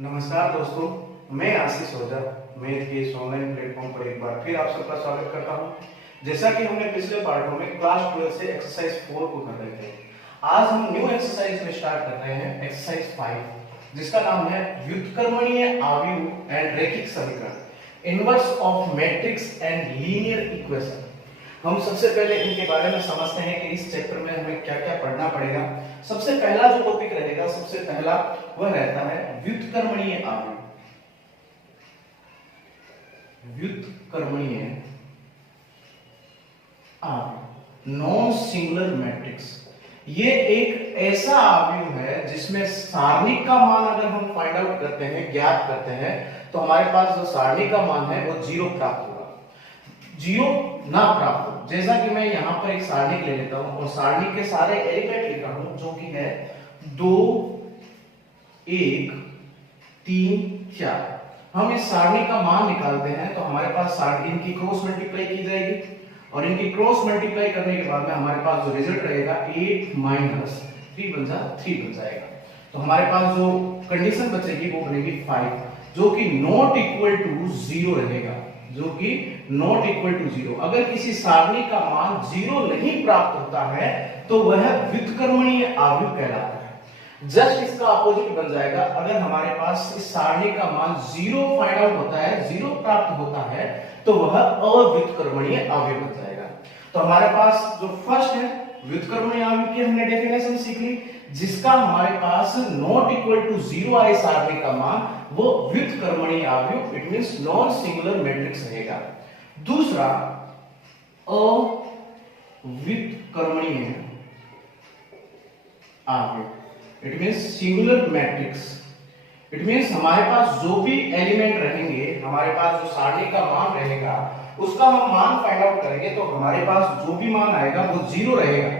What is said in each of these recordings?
नमस्कार दोस्तों, मैं आशीष ओझा मैथ के इस ऑनलाइन प्लेटफॉर्म पर एक बार फिर आप सबका स्वागत करता हूं। जैसा कि हमने पिछले पार्टों में क्लास 12 से एक्सरसाइज 4 को कर रहे थे, आज हम न्यू एक्सरसाइज में स्टार्ट कर रहे हैं एक्सरसाइज 5, जिसका नाम है व्युत्क्रमणीय आव्यूह एंड रैखिक समीकरण, inverse of matrix and linear equation. हम सबसे पहले इनके बारे में समझते हैं कि इस चैप्टर में हमें क्या क्या पढ़ना पड़ेगा। सबसे पहला जो टॉपिक रहेगा, सबसे पहला वह रहता है व्युत्क्रमणीय आव्यूह। व्युत्क्रमणीय आव्यूह, नॉन सिंगुलर मैट्रिक्स। ये एक ऐसा आव्यूह है जिसमें सारणिक का मान अगर हम फाइंड आउट करते हैं, ज्ञात करते हैं, तो हमारे पास जो सारणिक का मान है वो 0 प्राप्त होगा। 0 ना प्राप्त हो, जैसा कि मैं यहां पर एक सारणिक ले लेता हूं और सारणिक के सारे एलिमेंट लिख रहा हूं, जो कि है 2 1 3 4। हम इस सारणी का मान निकालते हैं तो हमारे पास इनकी क्रॉस मल्टीप्लाई की जाएगी और इनकी क्रॉस मल्टीप्लाई करने के बाद में हमारे पास जो रिजल्ट रहेगा 8 माइनस 3 बन जाएगा। तो हमारे पास जो कंडीशन बचेगी वो बनेगी 5, जो कि नॉट इक्वल टू 0 रहेगा, जो कि नॉट इक्वल टू 0। अगर किसी सारणी का मान 0 नहीं प्राप्त होता है तो वह व्युत्क्रमणीय आव्यूह कहलाता है। जस्ट इसका अपोजिट बन जाएगा, अगर हमारे पास इस सारणी का मान 0 फाइंड आउट होता है, 0 प्राप्त होता है, तो वह अव्युत्क्रमणीय आव्यूह बन जाएगा। तो हमारे पास जो फर्स्ट है व्युत्क्रमणीय आव्यूह की हमने डेफिनेशन सीख ली, जिसका हमारे पास नॉट इक्वल टू 0 आए सारणी का मान, वो व्युत्क्रमणीय आव्यूह, it means non singular matrix रहेगा। दूसरा अव्युत्क्रमणीय आव्यूह, it means singular matrix. It means हमारे पास जो भी एलिमेंट रहेंगे, हमारे पास जो सारणी का मान रहेगा, उसका हम मान फाइंड आउट करेंगे तो हमारे पास जो भी मान आएगा वो 0 रहेगा।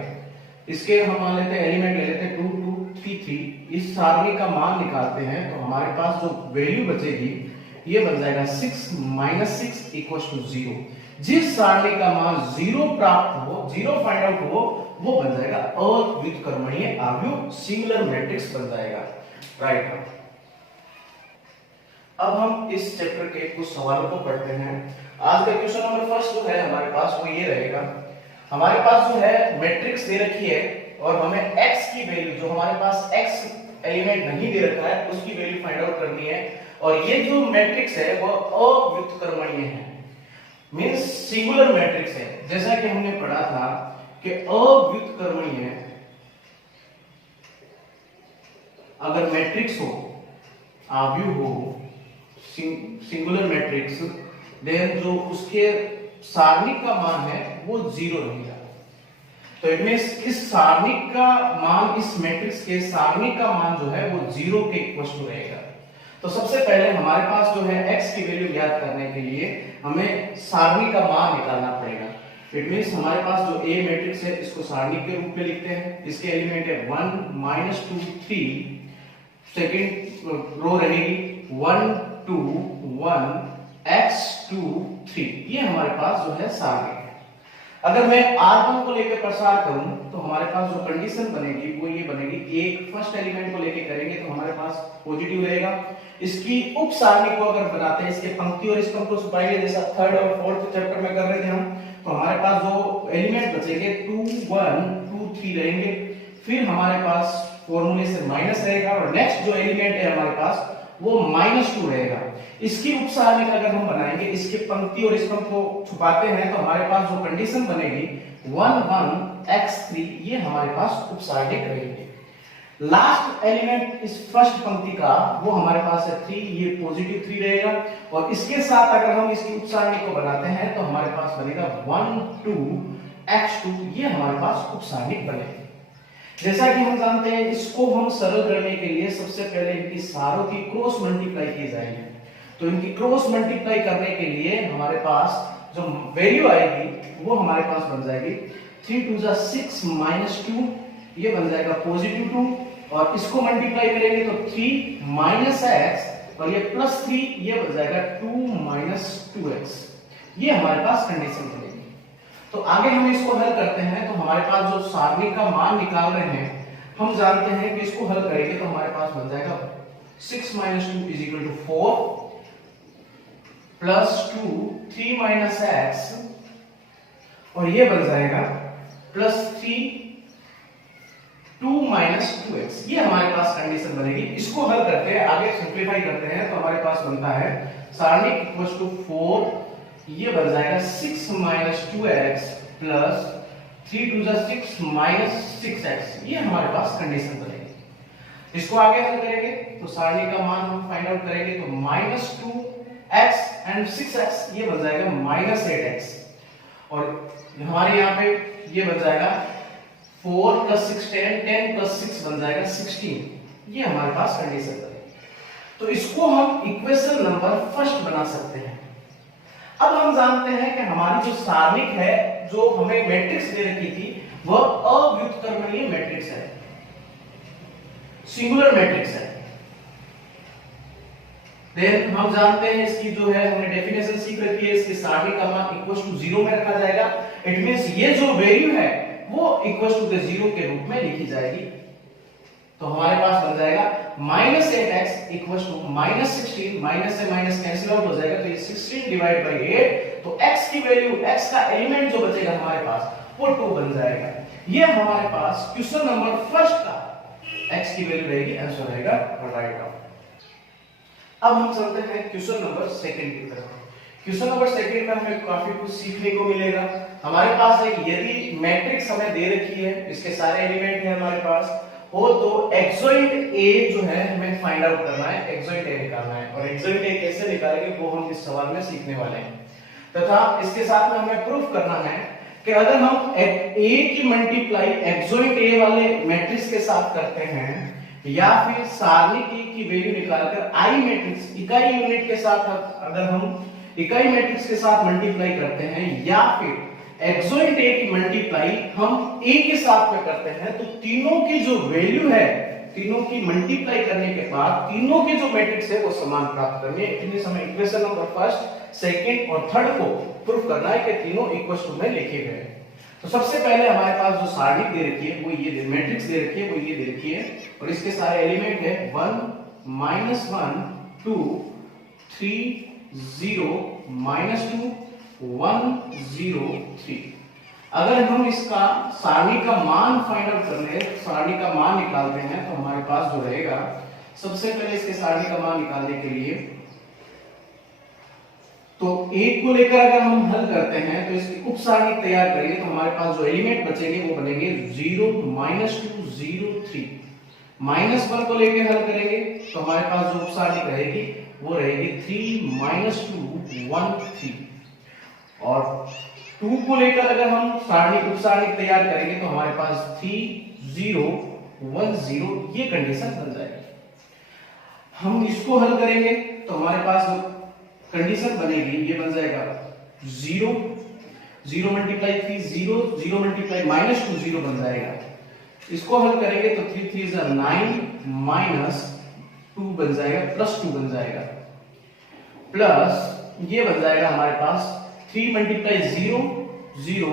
इसके हम मान लेते हैं, एलिमेंट ले लेते हैं 2 2 3 3। इस सारणी का मान निकालते हैं तो हमारे पास जो वैल्यू बचेगी ये बन जाएगा 6 माइनस 6 इक्वल्स टू 0। जिस सारणी का मान 0 प्राप्त हो, 0 फाइंड आउट हो, वो बन जाएगा अव्युत्क्रमणीय आव्यूह, सिंगुलर मैट्रिक्स बन जाएगा। राइट। अब हम इस चैप्टर के कुछ सवालों को पढ़ते हैं। आज का क्वेश्चन नंबर फर्स्ट जो है हमारे पास वो ये रहेगा। हमारे पास जो है मैट्रिक्स दे रखी है और हमें x की वैल्यू, जो हमारे पास x एलिमेंट नहीं दे रखा है, उसकी वैल्यू फाइंड आउट करनी है। और ये जो मैट्रिक्स है वो अव्युत्क्रमणीय है, मींस सिंगुलर मैट्रिक्स है। जैसा कि हमने पढ़ा था कि अव्युत्क्रमणीय अगर मैट्रिक्स हो, आव्यूह हो, सिंगुलर मैट्रिक्स, देन जो उसके सारणिक का मान है वो 0 रहेगा। तो इट मींस इस सारणिक का मान, इस मैट्रिक्स के सारणिक का मान जो है वो 0 के इक्वल टू रहेगा। तो सबसे पहले हमारे पास जो है x की वैल्यू ज्ञात करने के लिए हमें सारणी का मान निकालना पड़ेगा। इट मींस हमारे पास जो A मैट्रिक्स है, इसको सारणी के रूप में लिखते हैं। इसके एलिमेंट है 1 माइनस 2 3, सेकंड रो रहेगी 1 2 1 x 2 3। ये हमारे पास जो है सारणी है। अगर मैं R1 को लेकर प्रसार करूं तो हमारे पास जो कंडीशन बनेगी वो ये बनेगी, एक फर्स्ट एलिमेंट को लेके करेंगे तो हमारे पास पॉजिटिव रहेगा। इसकी उप सारणी को अगर बनाते हैं, इसके पंक्ति और स्तंभ को छुपाएंगे, जैसा थर्ड और फोर्थ चैप्टर में कर रहे थे हम, तो हमारे पास जो एलिमेंट बचेंगे 2 1 2 3 रहेंगे। फिर हमारे पास फॉर्मूले से माइनस रहेगा और नेक्स्ट जो एलिमेंट है हमारे पास वो -2 रहेगा। इसकी उप सारणी अगर हम बनाएंगे, इसके पंक्ति और स्तंभ को छुपाते हैं, तो हमारे पास जो कंडीशन बनेगी 1 1 x3, ये हमारे पास उप सारणी रहेगी। लास्ट एलिमेंट इस फर्स्ट पंक्ति का वो हमारे पास है 3, ये पॉजिटिव 3 रहेगा। और इसके साथ अगर हम इसकी उप सारणी को बनाते हैं तो हमारे पास बनेगा 1 2 x2, ये हमारे पास उप सारणी बनेगी। जैसा कि हम जानते हैं, इसको हम सरल करने के लिए सबसे पहले इनकी सारों की क्रॉस मल्टीप्लाई की जाएगी। तो इनकी क्रॉस मल्टीप्लाई करने के लिए हमारे पास जो वैल्यू आएगी वो हमारे पास बन जाएगी 3 2 जा 6 माइनस 2, ये बन जाएगा पॉजिटिव 2। और इसको मल्टीप्लाई करेंगे तो 3 माइनस x और ये प्लस 3, ये बन जाएगा 2 माइनस 2x। ये हमारे पास कंडीशन बनेगी। तो आगे हम इसको हल करते हैं तो हमारे पास जो सारणी का मान निकाल रहे हैं, हम जानते हैं कि इसको हल करेंगे तो हमारे पास बन जाएगा 6 minus 2 is equal to 4 plus 2 3 minus x और ये बन जाएगा प्लस 3 2 minus 2x। ये हमारे पास कंडीशन बनेगी। इसको हल करते हैं, आगे सिंप्लीफाई करते हैं, तो हमारे पास बनता है सारणी इक्वल टू 4, ये बन जाएगा 6 minus 2x plus 3 2 6 minus 6x। ये हमारे पास कंडीशन बनेगी। इसको आगे हल करेंगे तो सारणी का मान हम फाइंड आउट करेंगे, तो माइनस 2x एंड 6x ये बन जाएगा माइनस 8x और हमारे यहाँ पे ये बन जाएगा 4 plus 6 10 10 plus 6 बन जाएगा 16। ये हमारे पास कंडीशन बनेगी। तो इसको हम इक्वेशन नंबर फर्स्ट बना सकते हैं। अब हम जानते हैं कि हमारी जो सारणिक है, जो हमें मैट्रिक्स दे रखी थी, वह अव्युत्क्रमणीय मैट्रिक्स है, सिंगुलर मैट्रिक्स है। देन हम जानते हैं इसकी जो है हमने डेफिनेशन सीख रखी है, इसकी सारणी का मान इक्वल टू 0 में रखा जाएगा। इट मींस ये जो वैल्यू है वो इक्वल टू 0 के रूप में लिखी जाएगी। तो हमारे पास बन जाएगा minus 8x equal to minus 16, minus से माइनस कैंसिल आउट हो जाएगा, तो ये 16 डिवाइड बाई 8, तो x की वैल्यू, x का एलिमेंट जो बचेगा हमारे पास वो 2 बन जाएगा। ये हमारे पास क्वेश्चन नंबर फर्स्ट का x की वैल्यू रहेगी, आंसर रहेगा राइट डाउन। अब हम चलते हैं क्वेश्चन नंबर सेकंड की तरफ। क्वेश्चन नंबर सेकंड में हमें काफी कुछ सीखने को मिलेगा। हमारे पास एक यदि मैट्रिक्स हमें दे रखी है, इसके सारे एलिमेंट हैं हमारे पास हो, तो एक्सोइंट ए जो है हमें फाइंड आउट करना है, एक्सोइंट ए निकालना है। और एक्सोइंट ए कैसे निकालेंगे वो हम इस सवाल में सीखने वाले हैं। तथा इसके साथ में हमें प्रूफ करना है कि अगर हम ए की मल्टीप्लाई एक्सोइंट ए वाले मैट्रिक्स के साथ करते हैं या फिर सारणी की वैल्यू निकालकर आई मैट्रिक्स इकाई यूनिट के साथ अगर हम इकाई मैट्रिक्स के साथ मल्टीप्लाई करते हैं या फिर एक्सोइंट ए की मल्टीप्लाई हम ए के साथ में करते हैं, तो तीनों की जो वैल्यू है, तीनों की मल्टीप्लाई करने के बाद तीनों के जो मैट्रिक्स है वो समान प्राप्त करनी है। इसलिए हमें इक्वेशन नंबर फर्स्ट, सेकंड और थर्ड को प्रूफ करना है कि तीनों इक्वल टू में लिखे गए हैं। तो सबसे पहले हमारे पास जो सारणी दे रखी है वो ये मैट्रिक्स दे रखी है, वो ये दे रखी है और इसके सारे एलिमेंट है 1 -1 2 3 0 -2 1 0 3। अगर हम इसका सारणी का मान फाइंड आउट कर ले, सारणी का मान निकालते हैं, तो हमारे पास जो रहेगा, सबसे पहले इसके सारणी का मान निकालने के लिए तो एक को लेकर अगर हम हल करते हैं तो इसकी उप सारणी तैयार करेंगे, तो हमारे पास जो एलिमेंट बचेंगे वो बनेंगे 0 -2 0 3। -1 को लेकर हल करेंगे तो हमारे पास जो उप सारणी रहेगी वो रहेगी 3 -2 1 3। और 2 को लेकर अगर हम सारणी उप सारणी तैयार करेंगे तो हमारे पास 3 0 1 0 ये कंडीशन बन जाएगी। हम इसको हल करेंगे तो हमारे पास जो कंडीशन बनेगी ये बन जाएगा 0 0 मल्टीप्लाई 3 0 0 मल्टीप्लाई -2 0 बन जाएगा। इसको हल करेंगे तो 3 3 9 -2 बन जाएगा, +2 बन जाएगा, प्लस ये बन जाएगा हमारे पास 3 multiply 0 0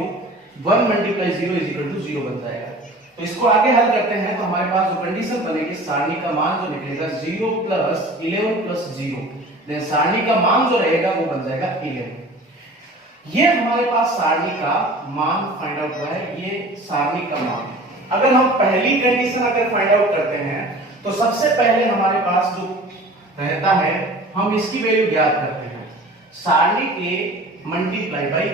1 multiply 0 is equal to 0 बन जाएगा। तो इसको आगे हल करते हैं तो हमारे पास जो कंडीशन बनेगी, सारणी का मान जो निकलेगा 0 + 11 + 0, देन सारणी का मान जो रहेगा वो बन जाएगा 11। ये हमारे पास सारणी का मान फाइंड आउट हुआ है, ये सारणी का मान। अगर हम पहली कंडीशन अगर फाइंड आउट करते हैं तो सबसे पहले हमारे पास जो रहता है, हम इसकी वैल्यू ज्ञात करते हैं, सारणी के मल्टीप्लाई बाई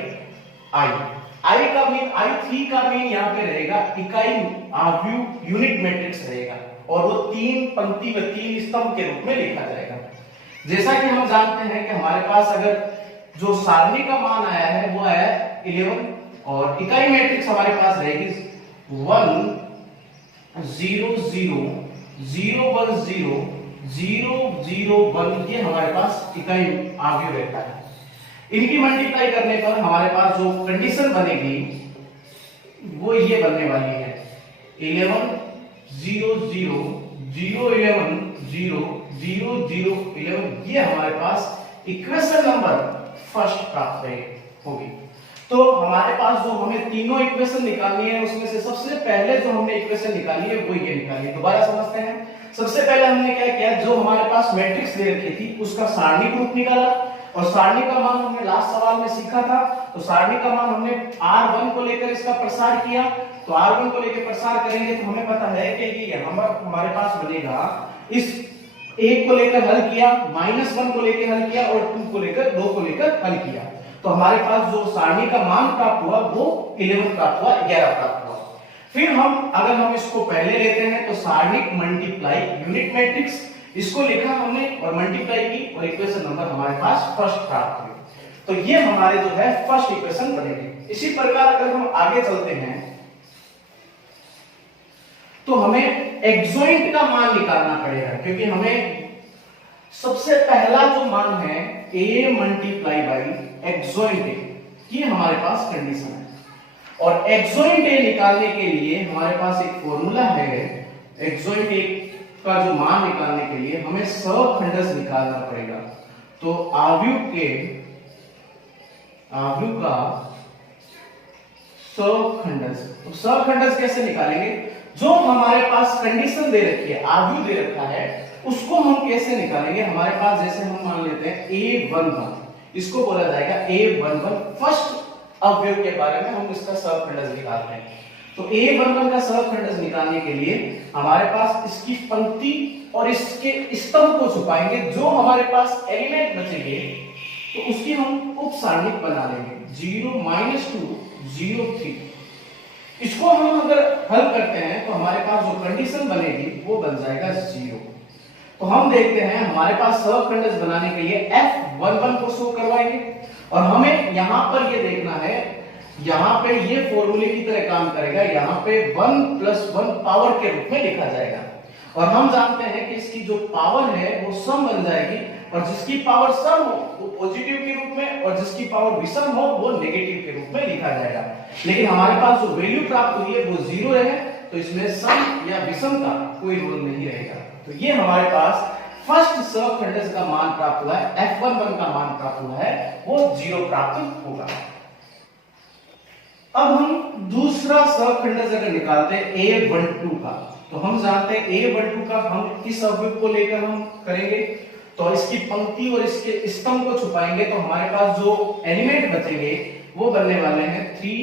आई का मीन I3 का मीन यहाँ पे रहेगा इकाई आव्यूह यूनिट मैट्रिक्स रहेगा और वो 3 पंक्ति में 3 स्तंभ के रूप में लिखा जाएगा। जैसा कि हम जानते हैं कि हमारे पास अगर जो सारणी का मान आया है वो आया 11 और इकाई मैट्रिक्स हमारे पास रहेगी 1 0 0 0 1 0 0 0 1। ये हमारे पास इकाई आव्यूह रहता है। इनकी मल्टीप्लाई करने पर हमारे पास जो कंडीशन बनेगी वो ये बनने वाली है 11 0 0 0 11 0 0 0 11। ये हमारे पास इक्वेशन नंबर फर्स्ट प्राप्त होगी। तो हमारे पास जो हमें तीनों इक्वेशन निकालनी है उसमें से सबसे पहले जो हमने इक्वेशन निकाली है वो ये निकाली है। दोबारा समझते हैं, सबसे पहले हमने क्या किया, जो हमारे पास मैट्रिक्स दे रखी थी उसका सारणिक रूप निकाला, और सारणी का मान हमने लास्ट सवाल में सीखा था। तो सारणी का मान हमने R1 को लेकर इसका प्रसार किया, तो R1 को लेकर प्रसार करेंगे तो हमें पता है कि ये हमारे पास बनेगा, इस 1 को लेकर हल किया, -1 को लेकर हल किया और 2 को लेकर 2 को लेकर हल किया, तो हमारे पास जो सारणी का मान प्राप्त हुआ वो 11 प्राप्त हुआ, 11 प्राप्त हुआ। फिर अगर हम इसको पहले लेते हैं तो सारणिक मल्टीप्लाई यूनिट मैट्रिक्स, इसको लिखा हमने और मल्टीप्लाई की और इक्वेशन नंबर हमारे पास फर्स्ट प्राप्त हुई। तो ये हमारे जो है फर्स्ट इक्वेशन बनेगी। इसी प्रकार अगर हम आगे चलते हैं तो हमें एक्सोइंट का मान निकालना पड़ेगा, क्योंकि हमें सबसे पहला जो मान है a मल्टीप्लाई बाई एक्सोइंट a, ये हमारे पास कंडीशन है। और एक्सोइंट a निकालने के लिए हमारे पास एक फॉर्मूला है। एक्सोइंट a का जो मान निकालने के लिए हमें सहखंडज निकालना पड़ेगा। तो आव्यूह का सहखंडज, तो सहखंडज कैसे निकालेंगे, जो हमारे पास कंडीशन दे रखी है, आव्यूह दे रखा है, उसको हम कैसे निकालेंगे। हमारे पास जैसे हम मान लेते हैं a11, इसको बोला जाएगा a11 फर्स्ट अवयव के बारे में हम इसका सहखंडज निकालते हैं। तो a11 का सहखंडज निकालने के लिए हमारे पास इसकी पंक्ति और इसके स्तंभ को छुपाएंगे, जो हमारे पास एलिमेंट बचेंगे तो उसकी हम उप सारणिक बना लेंगे 0 -2 0 3। इसको हम अगर हल करते हैं तो हमारे पास जो कंडीशन बनेगी वो बन जाएगा 0। तो हम देखते हैं हमारे पास सहखंडज बनाने के लिए f11 को शो करवाएंगे, और हमें यहां पर ये देखना है, यहां पे ये फॉर्मूले की तरह काम करेगा, यहां पे 1 + 1 पावर के रूप में लिखा जाएगा। और हम जानते हैं कि इसकी जो पावर है वो सम बन जाएगी, और जिसकी पावर सम हो वो पॉजिटिव के रूप में और जिसकी पावर विषम हो वो नेगेटिव के रूप में लिखा जाएगा। लेकिन हमारे पास जो वैल्यू प्राप्त हुई है वो 0 है, तो इसमें सम या विषम का कोई रोल नहीं रहेगा। तो ये हमारे पास फर्स्ट सहखंडज का मान प्राप्त हुआ है, f11 का मान प्राप्त हुआ है, वो 0 प्राप्त होगा। अब हम दूसरा सहखंडज अगर निकालते हैं a12 का, तो हम जानते हैं a12 का हम किस अवयव को लेकर हम करेंगे, तो इसकी पंक्ति और इसके स्तंभ को छुपाएंगे, तो हमारे पास जो एलिमेंट बचेंगे वो बनने वाले हैं 3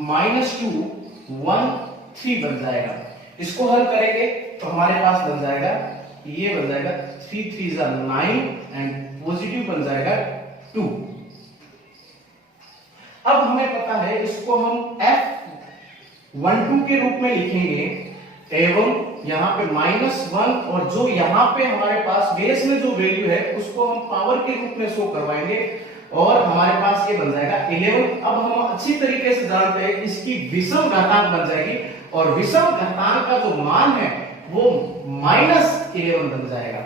-2 1 3 बन जाएगा। इसको हल करेंगे तो हमारे पास बन जाएगा, ये बन जाएगा 3 3 9 एंड पॉजिटिव बन जाएगा 2। अब हमें पता है इसको हम f12 के रूप में लिखेंगे, एवं यहाँ पे -1 और जो यहाँ पे हमारे पास बेस में जो वैल्यू है उसको हम पावर के रूप में शो करवाएंगे, और हमारे पास ये बन जाएगा 11। अब हम अच्छी तरीके से जानते हैं इसकी विषम घातांक बन जाएगी, और विषम घातांक का जो मान है वो -11 बन जाएगा।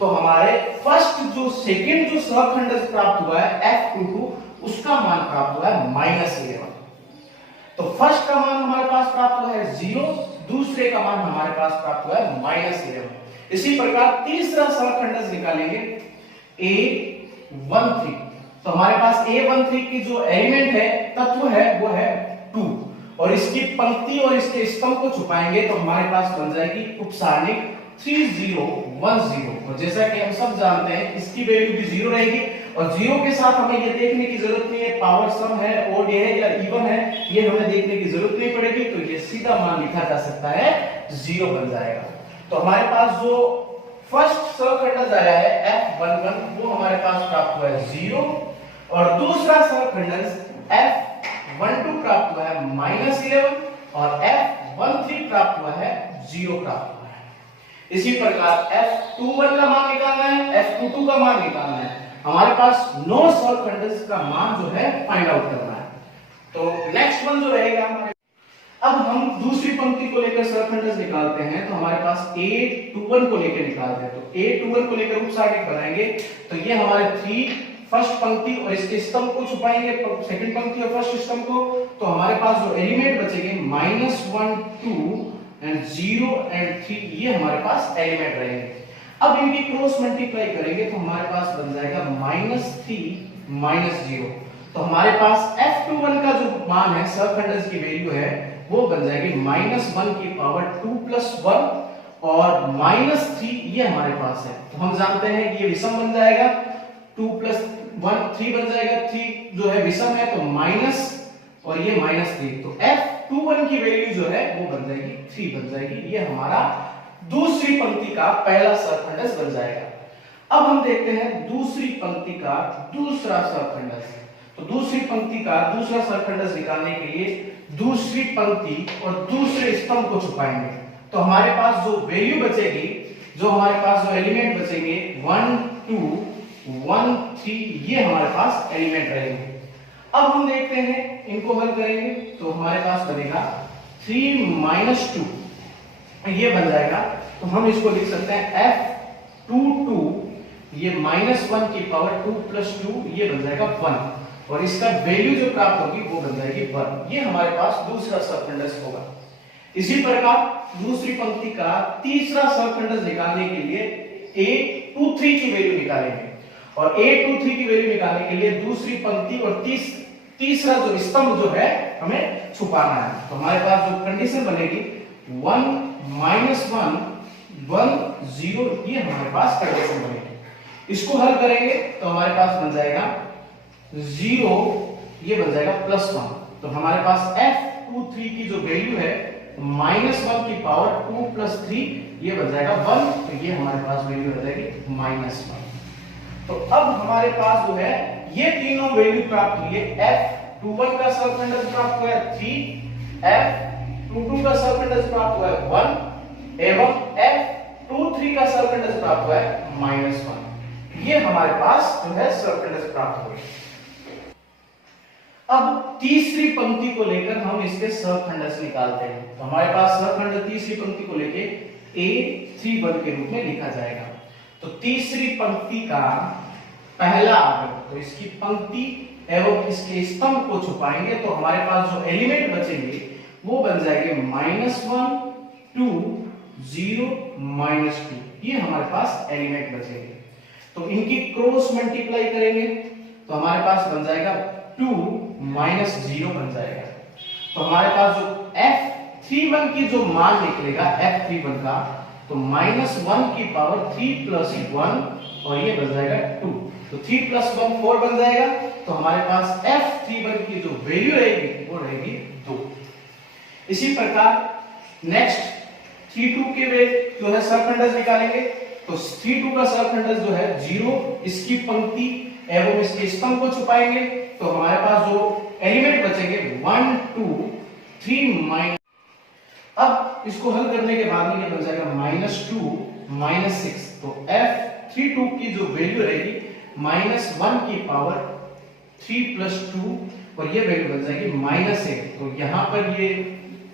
तो हमारे फर्स्ट जो सेकंड जो सहखंडज प्राप्त हुआ है f22, उसका मान प्राप्त हुआ है -11। तो फर्स्ट का मान हमारे पास प्राप्त हुआ है 0, दूसरे का मान हमारे पास प्राप्त हुआ है -11। इसी प्रकार तीसरा सहखंडज निकालेंगे a13। तो हमारे पास a13 की जो एलिमेंट है, तत्व है, वो है 2, और इसकी पंक्ति और इसके स्तंभ को छुपाएंगे तो हमारे पास बन जाएगी उप सारणिक 3 0 1 0। और जैसा कि हम सब जानते हैं इसकी वैल्यू भी 0 रहेगी, और 0 के साथ हमें ये देखने की जरूरत नहीं है पावर सम है, ओड है या इवन है, ये हमें देखने की जरूरत नहीं पड़ेगी, तो ये सीधा मान लिखा जा सकता है 0 बन जाएगा। तो हमारे पास जो फर्स्ट सहखंडज आया है f11 वो हमारे पास प्राप्त हुआ है 0, और दूसरा सहखंडज f12 प्राप्त हुआ है -11, और f13 प्राप्त हुआ है 0 प्राप्त हुआ है। इसी प्रकार f21 का मान निकालना है, f22 का मान निकालना है, हमारे पास 9 सहखंडज का मान जो है फाइंड आउट करना है। तो नेक्स्ट वन जो रहेगा हमारे, अब हम दूसरी पंक्ति को लेकर सहखंडज निकालते हैं, तो हमारे पास a21 को लेकर निकालते हैं। तो a21 को लेकर उप सारणिक बनाएंगे, तो ये हमारे 3 फर्स्ट पंक्ति और इसके स्तंभ को छुपाएंगे, सेकंड पंक्ति और फर्स्ट स्तंभ को, तो हमारे पास जो एलिमेंट बचेंगे -1 2 एंड 0 एंड 3, ये हमारे पास एलिमेंट रहेंगे। अब इनकी क्रॉस मल्टीप्लाई करेंगे तो हमारे पास बन जाएगा -3 -0। तो हमारे पास f21 का जो मान है, सहखंडज की वैल्यू है, वो बन जाएगी -1 की पावर 2 + 1, और -3 ये हमारे पास है, तो हम जानते हैं कि ये विषम बन जाएगा, 2 + 1 3 बन जाएगा, 3 जो है विषम है तो माइनस और ये -3, तो F21 की वैल्यू जो है वो बन जाएगी 3 बन जाएगी। ये हमारा दूसरी पंक्ति का पहला सहखंडस बन जाएगा। अब हम देखते हैं दूसरी पंक्ति का दूसरा सहखंडस। तो दूसरी पंक्ति का दूसरा सहखंडस निकालने के लिए दूसरी पंक्ति और दूसरे स्तंभ को छुपाएंगे, तो हमारे पास जो वैल्यू बचेगी, जो हमारे पास जो एलिमेंट बचेंगे 1 2 1 3 ये हमारे पास एलिमेंट रहेंगे। अब हम देखते हैं इनको हल करेंगे, तो हमारे पास बनेगा 3 - 2 ये बन जाएगा, तो हम इसको लिख सकते हैं F22 ये -1 की पावर 2 + 2 ये बन जाएगा 1 और इसका वैल्यू जो प्राप्त होगी वो बन जाएगी 1। ये हमारे पास दूसरा सहखंडस होगा। इसी प्रकार दूसरी पंक्ति का तीसरा सहखंडस निकालने के लिए A23 की वैल्यू निकालेंगे और A23 की वैल्यू निकालने के लिए दूसरी पंक्ति और तीसरा जो स्तंभ जो है हमें छुपाना है, तो हमारे पास जो कंडीशन बनेगी 1 - 1 1 0 ये हमारे पास कंडीशन बनेगी। इसको हल करेंगे तो हमारे पास बन जाएगा 0 ये बन जाएगा +1, तो हमारे पास F23 की जो वैल्यू है -1 की पावर 2 + 3 ये बन जाएगा 1, तो ये हमारे पास वैल्यू आ जाएगी -1। तो अब हमारे पास जो है ये तीनों वैल्यू प्राप्त हुई है। F21 का सहखंडस प्राप्त हुआ है 3, F22 का सहखंडस प्राप्त हुआ है 1 एवं F23 का सहखंडस प्राप्त हुआ है -1। ये हमारे पास जो है सहखंडस प्राप्त हुए। अब तीसरी पंक्ति को लेकर हम इसके सहखंडस निकालते हैं, तो हमारे पास सहखंड तीसरी पंक्ति को लेके A31 के रूप में लिखा जाएगा। तो तीसरी पंक्ति का पहला आगम, तो इसकी पंक्ति एवं इसके स्तंभ को छुपाएंगे, तो हमारे पास जो एलिमेंट बचेंगे वो बन जाएंगे -1 2 0 -2 ये हमारे पास एलिमेंट बचेंगे। तो इनकी क्रॉस मल्टीप्लाई करेंगे तो हमारे पास बन जाएगा 2 - 0 बन जाएगा। तो हमारे पास जो F31 की जो मान निकलेगा F31 का, तो -1 की पावर 3 + 1 और ये बन जाएगा 2, तो 3 + 1 4 बन जाएगा। तो हमारे पास F31 की जो वैल्यू रहेगी वो रहेगी 2। इसी प्रकार नेक्स्ट 32 के वे जो है सहखंडस निकालेंगे, तो 32 का सहखंडस जो है 0 इसकी पंक्ति एवं इसके स्तंभ को छुपाएंगे, तो हमारे पास जो एलिमेंट बचेंगे 1 2 3 अब इसको हल करने के बाद में ये बन जाएगा -2 -6, तो F32 की जो वैल्यू रहेगी -1 की पावर 3 + 2 और ये वैल्यू बन जाएगी -8, तो यहां पर ये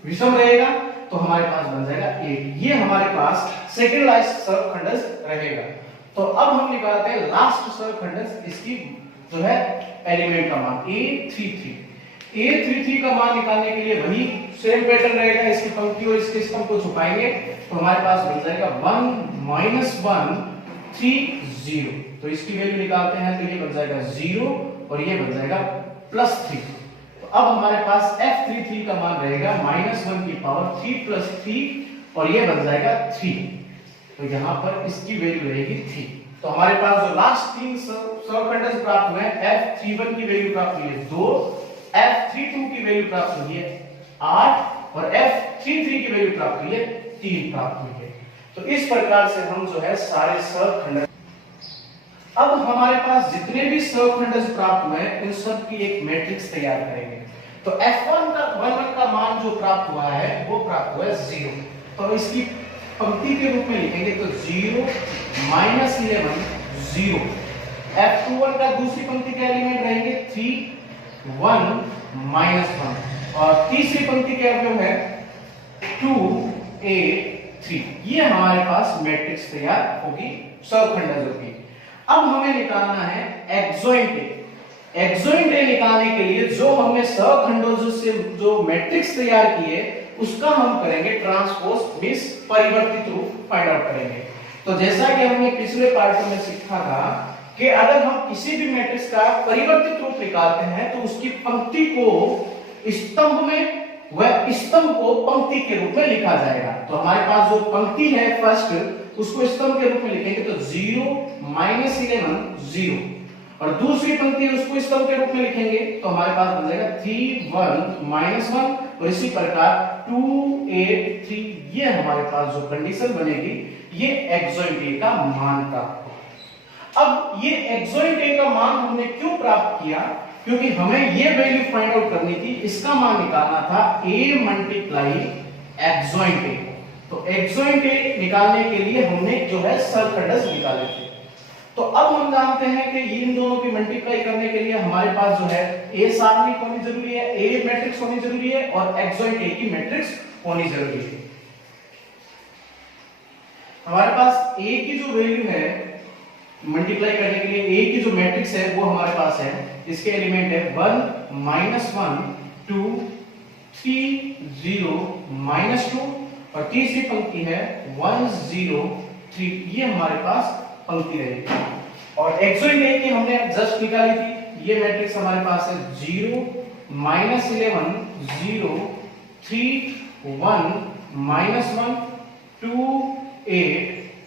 विषम रहेगा तो हमारे पास बन जाएगा 8। ये हमारे पास सेकंड लास्ट सहखंडस रहेगा। तो अब हम निकालते हैं लास्ट सहखंडस, इसकी जो है एलिमेंट का मान A33 का मान निकालने के लिए वही सेम पैटर्न रहेगा, इसकी पंक्ति और इसके स्तंभ को छुपाएंगे, तो हमारे पास बन जाएगा 1 - 1 3 0, तो इसकी वैल्यू निकालते हैं तो ये बन जाएगा 0 और ये बन जाएगा +3। तो अब हमारे पास F33 का मान रहेगा -1 की पावर 3 + 3 और ये बन जाएगा 3, तो यहाँ पर इसकी वैल्यू रहेगी 3। तो हमारे पास जो लास्ट तीन सहखंडस प्राप्त हुए हैं, F31 की वैल्यू प्राप्त हुई है 2, F32 की वैल्यू प्राप्त हुई है 8 और F33 की वैल्यू प्राप्त हुई है 3 प्राप्त हुई है। तो इस प्रकार से हम जो है सारे सहखंड, अब हमारे पास जितने भी सहखंडस प्राप्त हुए हैं उन सब की एक मैट्रिक्स तैयार करेंगे। तो F11 का मान जो प्राप्त हुआ है वो प्राप्त हुआ है 0, तो इसकी पंक्ति के रूप में लिखेंगे तो 0 -11 0। F21 का दूसरी पंक्ति के एलिमेंट रहेंगे 3 1 -1 और तीसरी पंक्ति के एलिमेंट है 2 8 3। ये हमारे पास मैट्रिक्स तैयार होगी सहखंडसों की। अब हमें निकालना है एक्सोइंट ए। एक्सोइंट ए निकालने के लिए जो हमने सहखंडों से जो मैट्रिक्स तैयार किए उसका हम करेंगे ट्रांसपोज मींस परिवर्तित रूप फाइंड आउट करेंगे। तो जैसा कि हमने पिछले पार्ट में सीखा था कि अगर हम किसी भी मैट्रिक्स का परिवर्तित रूप निकालते हैं तो उसकी पंक्ति को स्तंभ में वह स्तंभ को पंक्ति के रूप में लिखा जाएगा। तो हमारे पास जो पंक्ति है फर्स्ट, उसको स्तंभ के रूप में लिखेंगे तो 0 -11 0, और दूसरी पंक्ति उसको स्तंभ के रूप में लिखेंगे तो हमारे पास बन जाएगा 3 1 -1, और इसी प्रकार 2 8 3। ये हमारे पास जो कंडीशन बनेगी ये एक्सोइंट ए का मान प्राप्त होगा। अब ये एक्सोइंट ए का मान हमने क्यों प्राप्त किया? क्योंकि हमें ये वैल्यू फाइंड आउट करनी थी, इसका मान निकालना था a मल्टीप्लाई एक्सोइंट ए। तो एक्सोइंट ए निकालने के लिए हमने जो है सरफेस निकाले थे। तो अब हम जानते हैं कि इन दोनों की मल्टीप्लाई करने के लिए हमारे पास जो है ए सारणिक होनी जरूरी है, ए मैट्रिक्स होनी जरूरी है, और एक्सोइंट ए की मैट्रिक्स होनी जरूरी है। हमारे पास ए की जो वैल्यू है मल्टीप्लाई करने के लिए, ए की जो मैट्रिक्स है वो हमारे पास है, इसके एलिमेंट है 1 -1 2 3 0 -2, और तीसरी पंक्ति है 1 0 3। ये हमारे पास पंक्ति रहेगी। और एक्सोइंट ए की हमने जस्ट निकाली थी, ये मैट्रिक्स हमारे पास है 0 -11 0 3 1 -1 2 8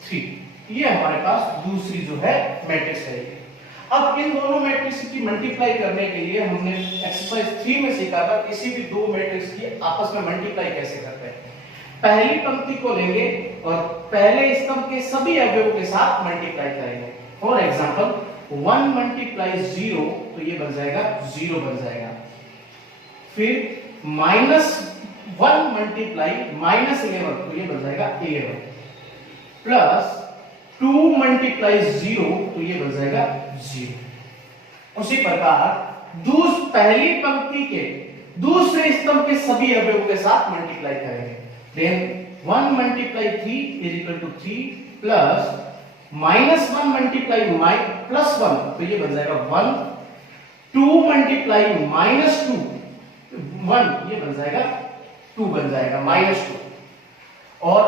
3। ये हमारे पास दूसरी जो है मैट्रिक्स है। अब इन दोनों मैट्रिक्स की मल्टीप्लाई करने के लिए हमने एक्सरसाइज 3 में सीखा था किसी भी दो मैट्रिक्स की आपस में मल्टीप्लाई कैसे करते हैं। पहली पंक्ति को लेंगे और पहले स्तंभ के सभी अवयवों के साथ मल्टीप्लाई करेंगे। फॉर एग्जांपल 1 × 0, तो ये बन जाएगा 0 बन जाएगा। फिर -1 × -11, तो ये बन जाएगा 11, प्लस 2 × 0, तो ये बन जाएगा 0। उसी प्रकार पहली पंक्ति के दूसरे स्तंभ के सभी अवयवों के साथ मल्टीप्लाई करेंगे। देन 1 × 3 = 3, प्लस -1 × +1, तो ये बन जाएगा 1, 2 × -2 1, ये बन जाएगा 2 बन जाएगा -2। और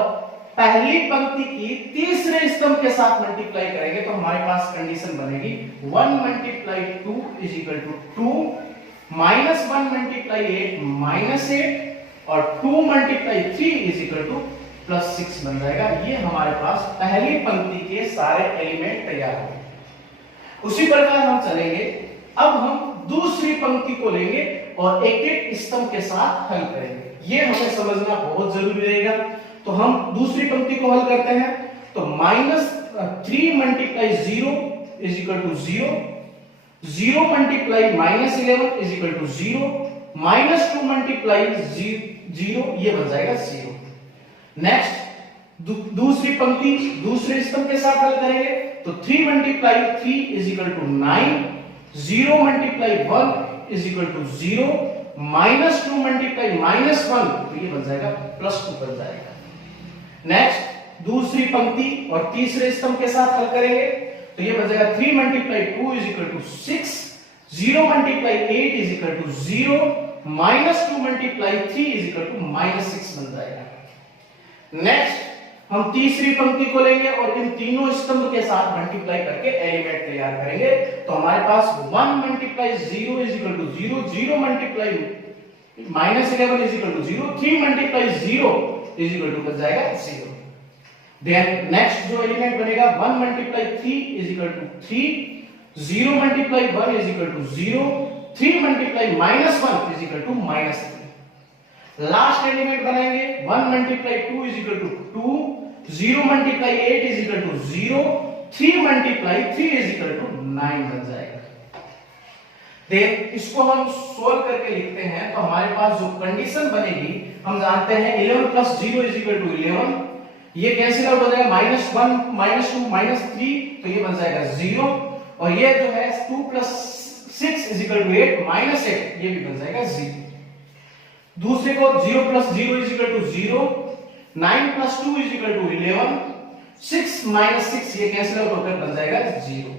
पहली पंक्ति की तीसरे स्तंभ के साथ मल्टीप्लाई करेंगे तो हमारे पास कंडीशन बनेगी 1 × 2 = 2, -1 × 8 -8, और 2 × 3 = +6 बन जाएगा। ये हमारे पास पहली पंक्ति के सारे एलिमेंट तैयार हो गए। उसी प्रकार हम चलेंगे, अब हम दूसरी पंक्ति को लेंगे और एक एक स्तंभ के साथ हल करेंगे। ये हमें समझना बहुत जरूरी रहेगा। तो हम दूसरी पंक्ति को हल करते हैं। तो -3 × 0 = 0, 0 × -11 = 0, -2 × 0, ये बन जाएगा 0। नेक्स्ट दूसरी पंक्ति दूसरे स्तंभ के साथ हल करेंगे। तो 3 × 3 = 9, 0 × 1 = 0, -2 × -1, तो ये बन जाएगा +2 बन जाएगा। नेक्स्ट दूसरी पंक्ति और तीसरे स्तंभ के साथ हल करेंगे। तो ये बन जाएगा 3 × 2 = 6, 0 × 8 = 0, -2 × 3 = -6 बन जाएगा। नेक्स्ट हम तीसरी पंक्ति को लेंगे और इन तीनों स्तंभ के साथ मल्टीप्लाई करके एलिमेंट तैयार करेंगे। तो हमारे पास 1 × 0 = 0, 0 × -11 = 0, 3 × 0 = बन जाएगा 0। देन नेक्स्ट जो एलिमेंट बनेगा 1 × 3 = 3, 0 × 1 = 0, 3 × -1 = -3। लास्ट एलिमेंट बनाएंगे 1 × 2 = 2, 0 × 8 = 0, 3 × 3 = 9 बन जाएगा। देख इसको हम सोल्व करके लिखते हैं तो हमारे पास जो कंडीशन बनेगी, हम जानते हैं 11 + 0 = 11, ये कैंसिल आउट हो जाएगा, -1 -2 -3, तो ये बन जाएगा 0, और ये जो है 2 + 6 = 8 -8, ये भी बन जाएगा 0। दूसरे को 0 + 0 = 0, 9 + 2 = 11, 6 - 6 ये कैंसिल आउट होकर बन जाएगा 0।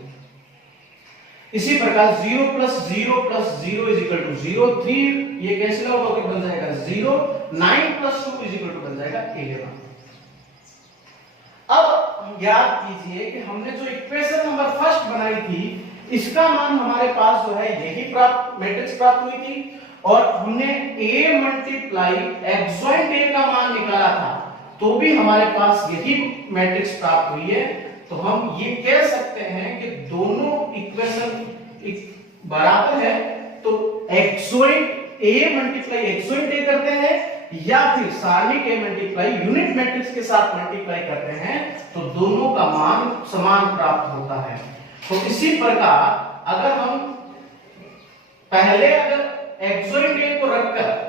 इसी प्रकार 0 + 0 + 0 = 0, 3 ये कैंसिल आउट होकर बन जाएगा 0, 9 + 2 = बन जाएगा 11। अब याद कीजिए कि हमने जो इक्वेशन नंबर फर्स्ट बनाई थी, इसका मान हमारे पास जो है यही मैट्रिक्स प्राप्त हुई थी, और हमने a मल्टीप्लाई एडजॉइंट a का मान निकाला था, तो भी हमारे पास यही मैट्रिक्स प्राप्त हुई है। तो हम ये कह सकते हैं कि दोनों इक्वेशन बराबर है। तो एक्सोइंट a मल्टीप्लाई एक्सोइंट a करते हैं या फिर सारणिक a मल्टीप्लाई यूनिट मैट्रिक्स के साथ मल्टीप्लाई करते हैं, तो दोनों का मान समान प्राप्त होता है। तो इसी प्रकार अगर हम पहले एक्सोइंट a को रखकर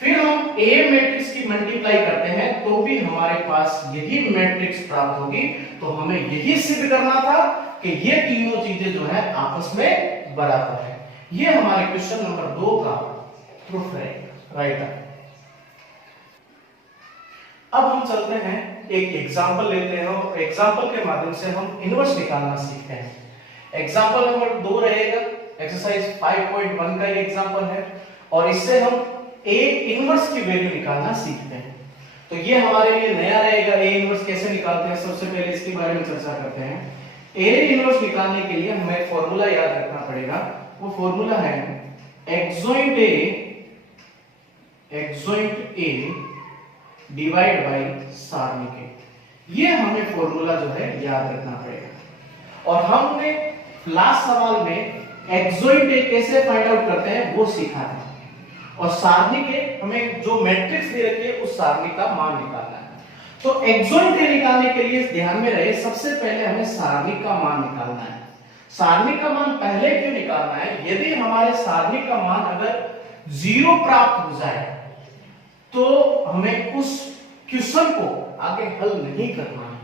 फिर हम A मैट्रिक्स की मल्टीप्लाई करते हैं, तो भी हमारे पास यही मैट्रिक्स प्राप्त होगी। तो हमें यही सिद्ध करना था कि ये तीनों चीजें जो है आपस में बराबर है। ये हमारे क्वेश्चन नंबर 2 का प्रूफ है, राइट है। अब हम चलते हैं, एक एग्जांपल लेते हैं और एग्जांपल के माध्यम से हम इनवर्स निकालना सीखते हैं। एग्जांपल नंबर 2 रहेगा, एक्सरसाइज 5.1 का ये एग्जांपल है और इससे हम A इनवर्स की वैल्यू निकालना सीखते हैं। तो ये हमारे लिए नया रहेगा। A इनवर्स कैसे निकालते हैं, सबसे पहले इसके बारे में चर्चा करते हैं। A इनवर्स निकालने के लिए हमें फॉर्मूला याद रखना पड़ेगा। वो फॉर्मूला है एक्सोइंट A डिवाइड बाय सारणिक A। ये हमें फॉर्मूला जो है याद रखना पड़ेगा। और हमने लास्ट सवाल में एक्सोइंट A कैसे फाइंड आउट करते हैं वो सीखा था। और सारणी के हमें जो मैट्रिक्स दे रखी है उस सारणी का मान निकालना है। तो एक्सोइंट A निकालने के लिए ध्यान में रहे, सबसे पहले हमें सारणी का मान निकालना है। सारणी का मान पहले क्यों निकालना है? यदि हमारे सारणी का मान अगर 0 प्राप्त हो जाए तो हमें उस क्वेश्चन को आगे हल नहीं करना है,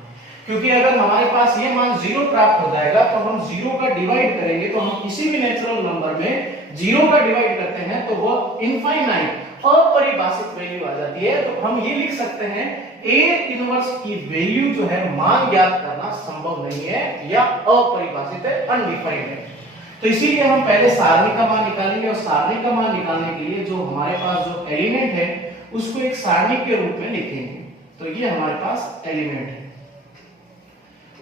क्योंकि अगर हमारे पास ये मान 0 प्राप्त हो जाएगा तो हम 0 का डिवाइड करेंगे, तो हम किसी भी नेचुरल नंबर में 0 का डिवाइड करते हैं तो वो इनफाइनाइट अपरिभाषित वैल्यू आ जाती है। तो हम ये लिख सकते हैं A इनवर्स की वैल्यू जो है मान ज्ञात करना संभव नहीं है या अपरिभाषित है, अनडिफाइंड है। तो इसीलिए हम पहले सारणी का मान निकालेंगे और सारणी का मान निकालने के लिए जो हमारे पास जो एलिमेंट है उसको एक सारणी के रूप में लिखेंगे। तो ये हमारे पास एलिमेंट है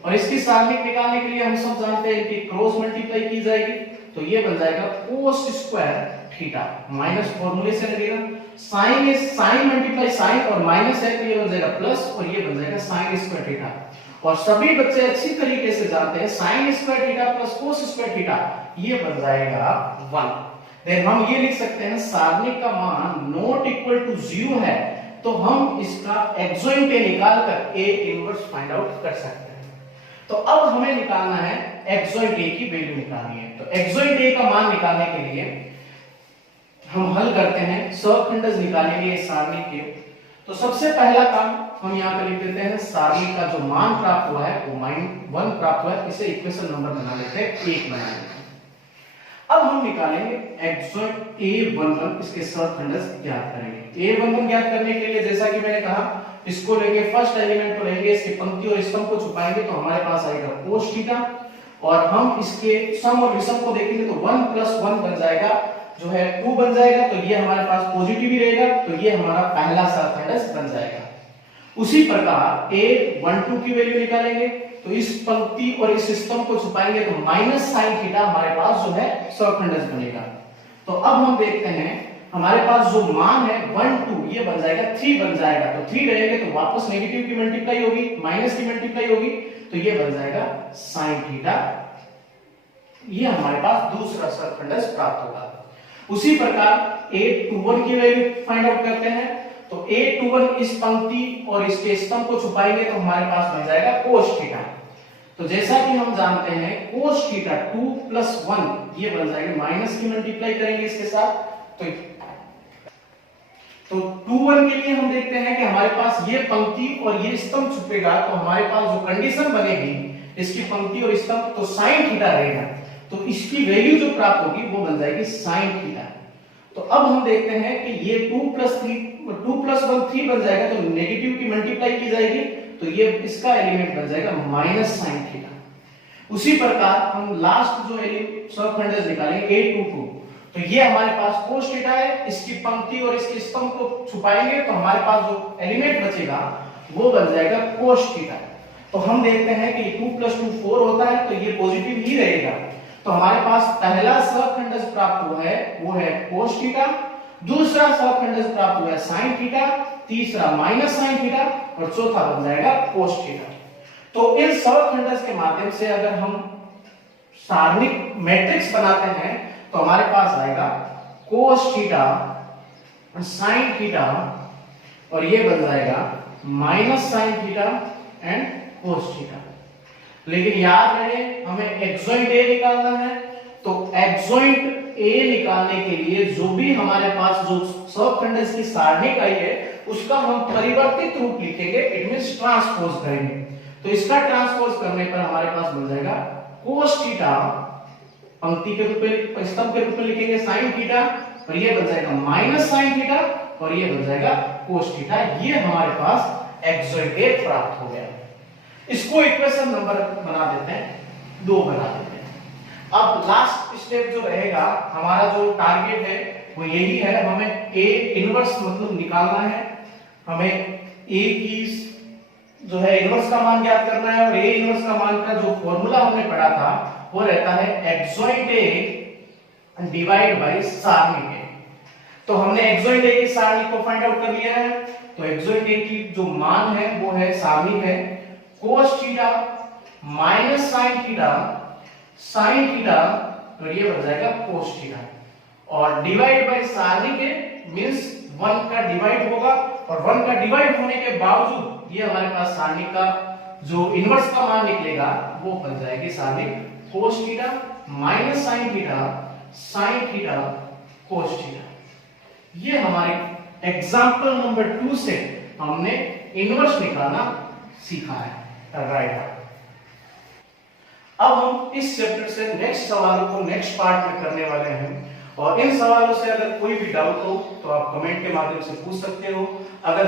और इसकी सारणी निकालने के लिए हम सब जानते हैं कि क्रॉस मल्टीप्लाई की जाएगी। तो ये बन जाएगा cos स्क्वायर थीटा, माइनस फॉर्मूले से लगेगा साइन साइन मल्टीप्लाई साइन और माइनस है तो ये बन जाएगा प्लस और ये बन जाएगा साइन स्क्वायर थीटा। और सभी बच्चे अच्छी तरीके से जानते हैं sine square theta plus cos square theta ये बन जाएगा 1। देन हम ये लिख सकते हैं सारणी का मान नॉट इक्वल टू 0 है, तो हम इसका एक्सोइंट A निकालकर A इनवर्स फाइंड आउट कर सकते हैं। तो अब हमें निकालना है एक्सोइंट A की वैल्यू निकालनी है। तो एक्सोइंट A का मान निकालने के लिए हम हल करते हैं, सहखंडज निकालेंगे इस सारणी के। तो सबसे पहला काम हम यहाँ पे लिख देते हैं सारणी का जो मान प्राप्त हुआ है वो -1 प्राप्त हुआ है, इसे इक्वेशन नंबर बना लेते हैं, 1 बना लेते हैं। अब हम निकालेंगे एक्सोइंट A11, इसके सहखंडज ज्ञात करेंगे। A11 ज्ञात करने के लिए जैसा कि मैंने कहा इसको लेंगे, फर्स्ट एलिमेंट को लेंगे, इसकी पंक्ति और स्तंभ को छुपाएंगे तो हमारे पास आएगा cos थीटा। और हम इसके सम और विषम को देखेंगे तो 1 + 1 बन जाएगा, जो है 2 बन जाएगा। तो ये हमारे पास पॉजिटिव ही रहेगा, तो ये हमारा पहला सहखंडज बन जाएगा। उसी प्रकार A12 की वैल्यू निकालेंगे तो इस पंक्ति और इस स्तंभ को छुपाएंगे तो माइनस साइन थीटा हमारे पास जो है सहखंडज बनेगा। तो अब हम देखते हैं हमारे पास जो मान है 1 2 ये बन जाएगा 3 बन जाएगा। तो 3 रहेंगे तो वापस नेगेटिव की मल्टीप्लाई होगी, माइनस की मल्टीप्लाई होगी, तो ये बन जाएगा साइन थीटा। ये हमारे पास दूसरा सहखंडज प्राप्त होगा। उसी प्रकार A21 की वैल्यू फाइंड आउट करते हैं। तो A21 इस पंक्ति और इसके स्तंभ को छुपाएंगे तो हमारे पास बन जाएगा cos थीटा। तो जैसा कि हम जानते हैं cos थीटा 2 + 1 ये बन जाएगा, माइनस की मल्टीप्लाई करेंगे इसके साथ तो 2 1 के लिए हम देखते हैं कि हमारे पास ये पंक्ति और ये स्तंभ छुपेगा तो हमारे पास जो कंडीशन बनेगी इसकी पंक्ति और स्तंभ तो sin थीटा रहेगा। तो इसकी वैल्यू जो प्राप्त होगी वो बन जाएगी sin थीटा। तो अब हम देखते हैं कि ये 2 + 1 3 बन जाएगा, तो नेगेटिव की मल्टीप्लाई की जाएगी तो ये इसका एलिमेंट बन जाएगा -sin थीटा। उसी प्रकार हम लास्ट जो सहखंडज निकालेंगे A22, तो ये हमारे पास cos थीटा है, इसकी पंक्ति और इसके स्तंभ को छुपाएंगे तो हमारे पास जो एलिमेंट बचेगा वो बन जाएगा cos थीटा। तो हम देखते हैं कि 2 + 2 4 होता है तो ये पॉजिटिव ही रहेगा। तो हमारे पास पहला सहखंडज प्राप्त हुआ है वो है cos थीटा, दूसरा सहखंडज प्राप्त हुआ है sin थीटा, तीसरा माइनस sin थीटा और चौथा बन जाएगा cos थीटा। तो इन सहखंडज के माध्यम से अगर हम सारणिक मैट्रिक्स बनाते हैं तो हमारे पास आएगा cos थीटा sin थीटा और ये बन जाएगा minus sin theta and cos theta. लेकिन याद रहे हमें एक्सोइंट ए निकालना है, तो एक्सोइंट ए निकालने के लिए जो भी हमारे पास जो सहखंडज की सारणिक आई है उसका हम परिवर्तित रूप लिखेंगे, इट मींस ट्रांसपोज करेंगे। तो इसका ट्रांसपोज करने पर हमारे पास बन जाएगा cos थीटा, पंक्ति के रूप में स्तंभ के रूप में लिखेंगे sin थीटा और ये बन जाएगा माइनस sin थीटा और ये बन जाएगा cos थीटा। ये हमारे पास एक्सोइंट ए प्राप्त हो गया। इसको इक्वेशन नंबर बना देते हैं 2 बना देते हैं। अब लास्ट स्टेप जो रहेगा हमारा जो टारगेट है वो यही है, हमें ए इनवर्स मतलब निकालना है, हमें ए की जो है इनवर्स का मान ज्ञात करना है और ए इनवर्स का मान का जो फॉर्मूला हमने पढ़ा था वो रहता है एक्सोइंट ए डिवाइड बाय सारणिक ए। तो हमने एक्सोइंट ए की सारणिक को फाइंड आउट कर लिया है, तो एक्सोइंट ए की जो मान है वो है सारणिक है cos theta minus sin theta sin theta तो ये बन जाएगा cos थीटा और डिवाइड बाय सारणिक है मींस 1 का डिवाइड होगा और 1 का डिवाइड होने के बावजूद ये हमारे पास सारणिक का जो इनवर्स का मान निकलेगा वो बन जाएगी सारणिक cos theta minus sin theta sin theta cos theta. ये हमारे एग्जांपल नंबर 2 से हमने इनवर्स निकालना सीखा है, राइट। अब हम इस चैप्टर से नेक्स्ट सवालों को नेक्स्ट पार्ट में करने वाले हैं और इन सवालों से अगर कोई भी डाउट हो तो आप कमेंट के माध्यम से पूछ सकते हो। अगर